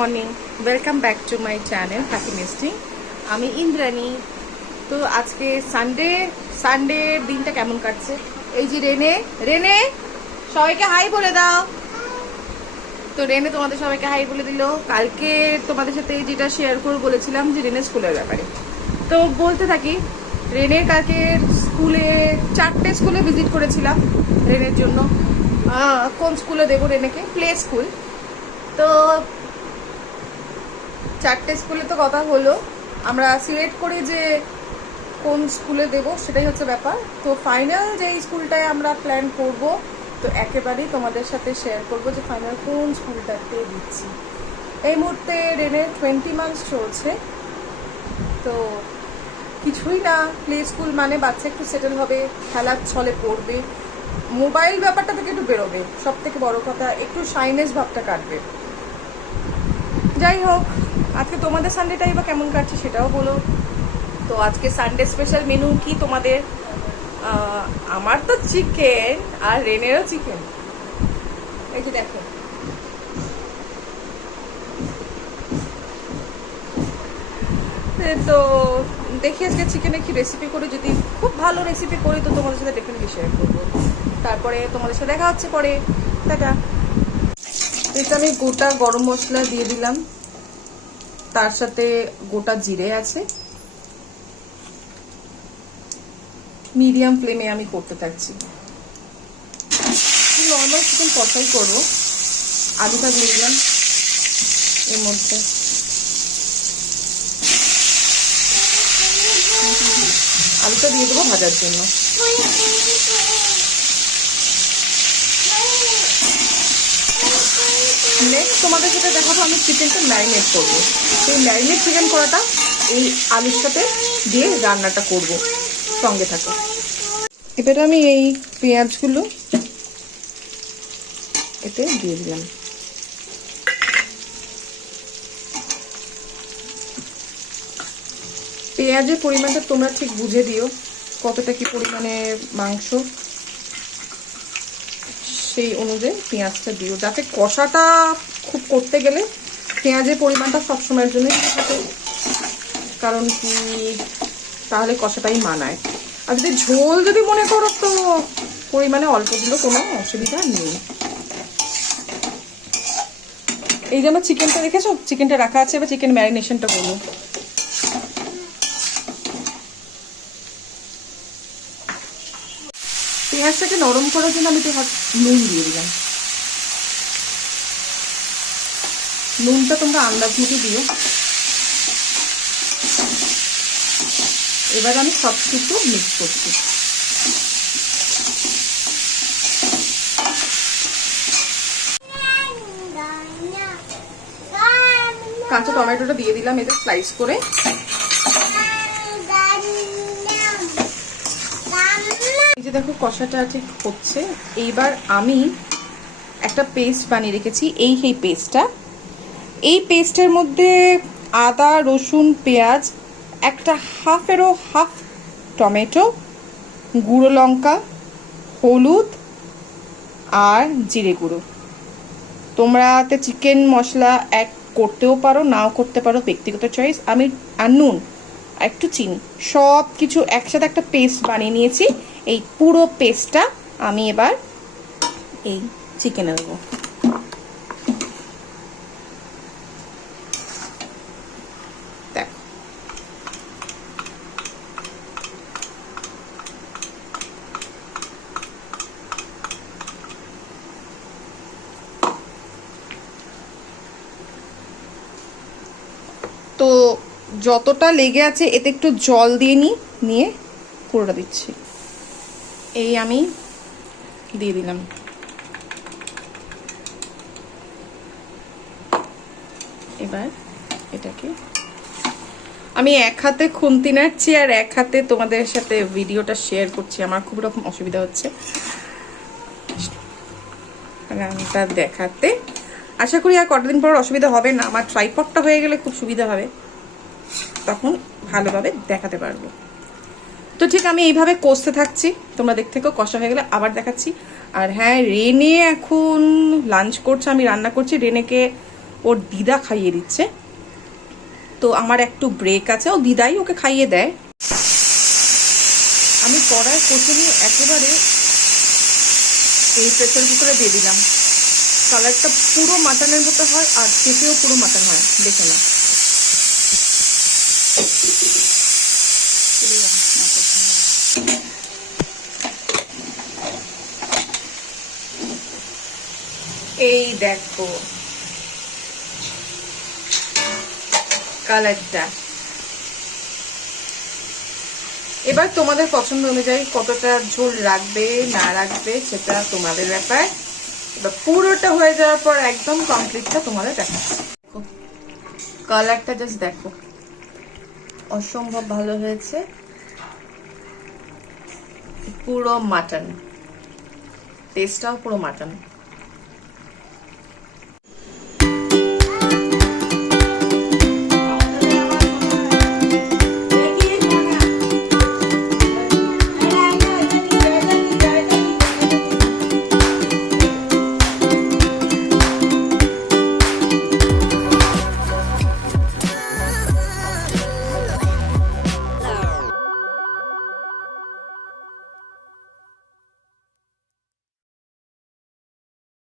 Morning, welcome back to my channel happy nesting. আমি ইন্দ্রাণী। তো আজকে সানডে দিনটা কেমন কাটছে? এই যে রেনে সবাইকে হাই বলে দাও। তো রেনে তোমাদের সবাইকে হাই বলে দিল। কালকে তোমাদের সাথে যেটা শেয়ার করে বলেছিলাম যে রেনে স্কুলের ব্যাপারে, তো বলতে থাকি। রেনের কালকে স্কুলে 4টে স্কুলে ভিজিট করেছিলাম রেনের জন্য। কোন স্কুলে দেবো রেনেকে? Play school. তো 4টে স্কুলে তো কথা হলো, আমরা সিলেক্ট করি যে কোন স্কুলে দেব, সেটাই হচ্ছে ব্যাপার। তো ফাইনাল যে স্কুলটায় আমরা প্ল্যান করব, তো একেবারেই তোমাদের সাথে শেয়ার করব যে ফাইনাল কোন স্কুলটাতে দিচ্ছি। এই মুহূর্তে রেনের 20 মান্থস চলছে। তো কিছুই না, প্লে স্কুল মানে বাচ্চা একটু সেটেল হবে, খেলার ছলে পড়বে, মোবাইল ব্যাপারটা থেকে একটু বেরোবে, সব থেকে বড় কথা একটু শাইনেস ভাবটা কাটবে। যাই হোক, আজকে তোমাদের সানডেটাই বা কেমন কাটছে সেটাও বলো। তো আজকে সানডে স্পেশাল মেনু কি তোমাদের? আমার তো চিকেন, আর রেনেরও চিকেন। এই যে দেখো, তো দেখি আজকে চিকেনের কি রেসিপি করি। যদি খুব ভালো রেসিপি করি তো তোমাদের সাথে ডেফিনেটলি শেয়ার করবো। তারপরে তোমাদের সাথে দেখা হচ্ছে পরে। টাটা। এটা আমি গোটা গরম মশলা দিয়ে দিলাম, তার সাথে গোটা জিরে আছে। মিডিয়াম ফ্লেমে আমি করতে থাকছি। নর্মাল চিকেন কষাই করবো। আলুটা দিয়ে দিলাম এর মধ্যে। আলুটা দিয়ে দেবো ভাজার জন্য। নেক্সট তোমাদের সাথে দেখাবো আমি চিকেনটা ম্যারিনেট করবো। সেই ম্যারিনেট চিকেন করাটা এই আলুর সাথে দিয়ে রান্নাটা করব। সঙ্গে থাকো। এবারে আমি এই পেঁয়াজগুলো এতে দিয়ে দিলাম। পেঁয়াজের পরিমাণটা তোমরা ঠিক বুঝে দিও, কতটা কি পরিমাণে মাংস, সেই অনুযায়ী পেঁয়াজটা দিও, যাতে কষাটা খুব করতে গেলে পেঁয়াজের পরিমাণটা সবসময়ের জন্য থাকে। কারণ কি, তাহলে কষাটাই মানায়। আর যদি ঝোল যদি মনে করো তো পরিমাণে অল্প দিলেও কোনো অসুবিধা নেই। এই যে আমার চিকেনটা দেখেছো, চিকেনটা রাখা আছে, এবার চিকেন ম্যারিনেশনটা করবো। পেঁয়াজটাকে নরম করার জন্য আমি তো নুন দিয়ে দিলাম। নুনটা তোমরা আন্দাজ মতো দিও। এবার আমি সব কিছু মিক্স করছি। কাঁচা টমেটোটা দিয়ে দিলাম এতে স্লাইস করে। এই যে দেখো কষাটা ঠিক হচ্ছে। এইবার আমি একটা পেস্ট বানিয়ে রেখেছি, এই পেস্টটা। এই পেস্টের মধ্যে আদা, রসুন, পেঁয়াজ, একটা হাফ টমেটো, গুঁড়ো লঙ্কা, হলুদ আর জিরে গুঁড়ো। তোমরা এতে চিকেন মশলা অ্যাড করতেও পারো, নাও করতে পারো, ব্যক্তিগত চয়েস। আমি আর নুন আর একটু চিনি সব কিছু একসাথে একটা পেস্ট বানিয়ে নিয়েছি। এই পুরো পেস্টটা আমি এবার এই চিকেনে দেবো। দেখো, তো যতটা লেগে আছে এতে একটু জল দিয়ে নিয়ে পুরোটা দিচ্ছি। এই আমি দিয়ে দিলাম। এবার এটাকে আমি এক হাতে খুন্তি নাড়ছি আর এক হাতে তোমাদের সাথে ভিডিওটা শেয়ার করছি। আমার খুব রকম অসুবিধা হচ্ছে রান্নাটা দেখাতে। আশা করি আর কতদিন পর অসুবিধা হবে না। আমার ট্রাইপডটা হয়ে গেলে খুব সুবিধা হবে, তখন ভালোভাবে দেখাতে পারবো। তো ঠিক আমি এইভাবে কষতে থাকছি, তোমরা দেখতে থাকো। কষা হয়ে গেলে আবার দেখাচ্ছি। আর হ্যাঁ, রেনে এখন লাঞ্চ করছে, আমি রান্না করছি। রেনেকে ওর দিদা খাইয়ে দিচ্ছে। তো আমার একটু ব্রেক আছে, ও দিদাই ওকে খাইয়ে দেয়। আমি কড়ায় কচুরি একেবারে এই প্রেসার কুকারে দিয়ে দিলাম। কালারটা পুরো মাটনের মতো হয় আর খেতেও পুরো মাটন হয়, দেখে না। এই দেখো কালারটা। এবার তোমাদের পছন্দ অনুযায়ী কতটা ঝোল রাখবে না রাখবে সেটা তোমাদের ব্যাপার। এবার পুরোটা হয়ে যাওয়ার পর একদম কমপ্লিটটা তোমাদের দেখাচ্ছি। কালারটা জাস্ট দেখো, অসম্ভব ভালো হয়েছে। পুরো মাটন, টেস্টটাও পুরো মাটন।